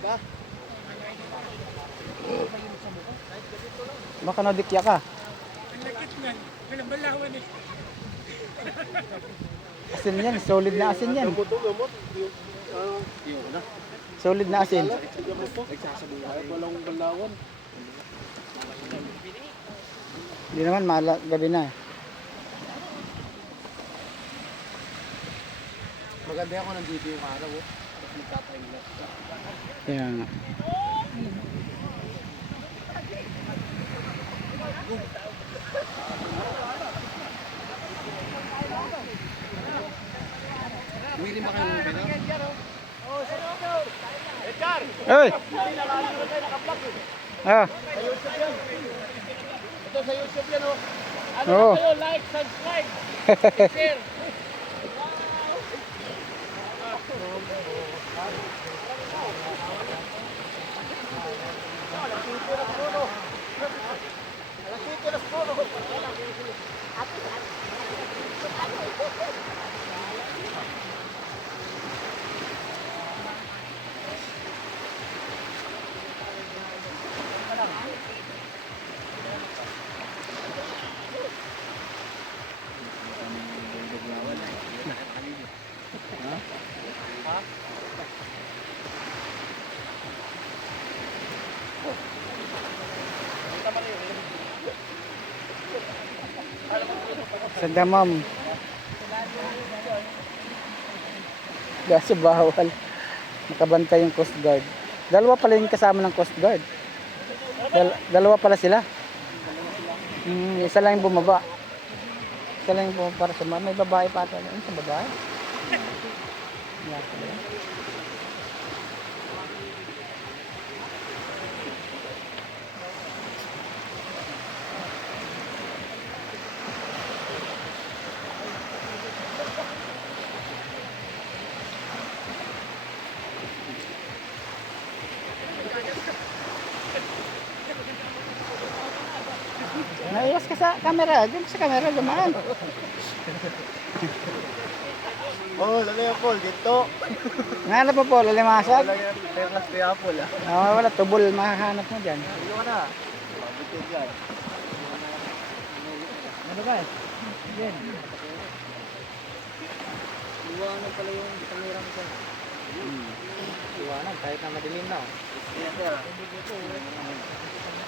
ba? Baka nadikya ka. Ang lakit nga. Walang balawan eh. Asin yan, solid na asin yan. Gamot. Solid na asin. Nagsasabuhay. Walang balawan. Hindi naman, gabi na. Maganda ako nandito yung araw. Tapos magkatayin lang. Kaya nga. Uwi ba kayo ng bina? Hey! Ah. Ito sa YouTube yan oh. Ano Oo. kayo? Like, subscribe, share. Sa damam. Kaso bawal. Nakabantay yung Coast Guard. Dalawa pala yung kasama ng Coast Guard. Dalawa pala sila. Isa lang yung bumaba. Isa lang yung bumaba para sa may babae pa ata. Ano sa babae? Naiwas ka sa camera. Diyan sa camera dumaan. Oh, lalay Paul, dito. Nga pa po, lalimasag. Ternas kay Apple Wala, tubol makahanap mo dyan. Ano ka na? Pabito dyan. Ano ba eh? Yan. Iwanan pala yung kamera mo dyan. Iwanan, kahit na madilim na. Yan ka.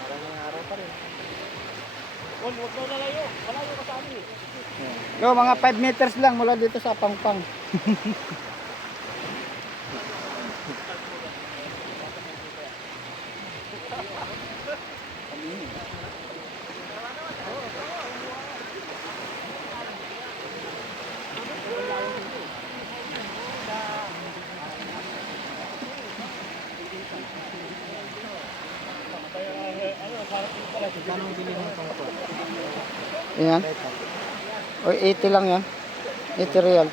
Parang mga araw pa rin. Paul, huwag daw nalayo. Malayo ka sa amin eh. Go, mga 5 meters lang mula dito sa Pangpang. Anong bilhin mo pang Paul? Ayan. O 80 lang yan. 80 real.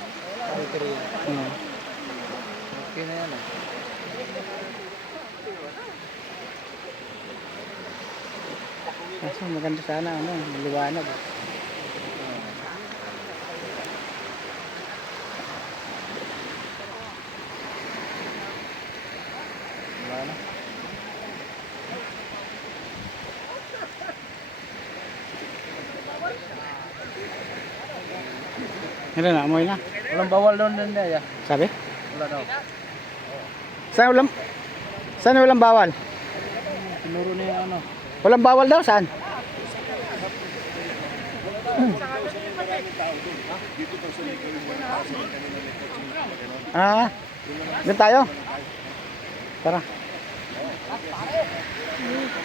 Okay na yan eh. Kaso maganda sana ano, maliwanag. Wala na. Hindi na, amoy na. Walang bawal doon din niya. Sabi? Wala daw. Saan ulam? Saan ulam bawal? Tinuro na yung ano. Walang bawal daw, saan? Doon tayo. Tara.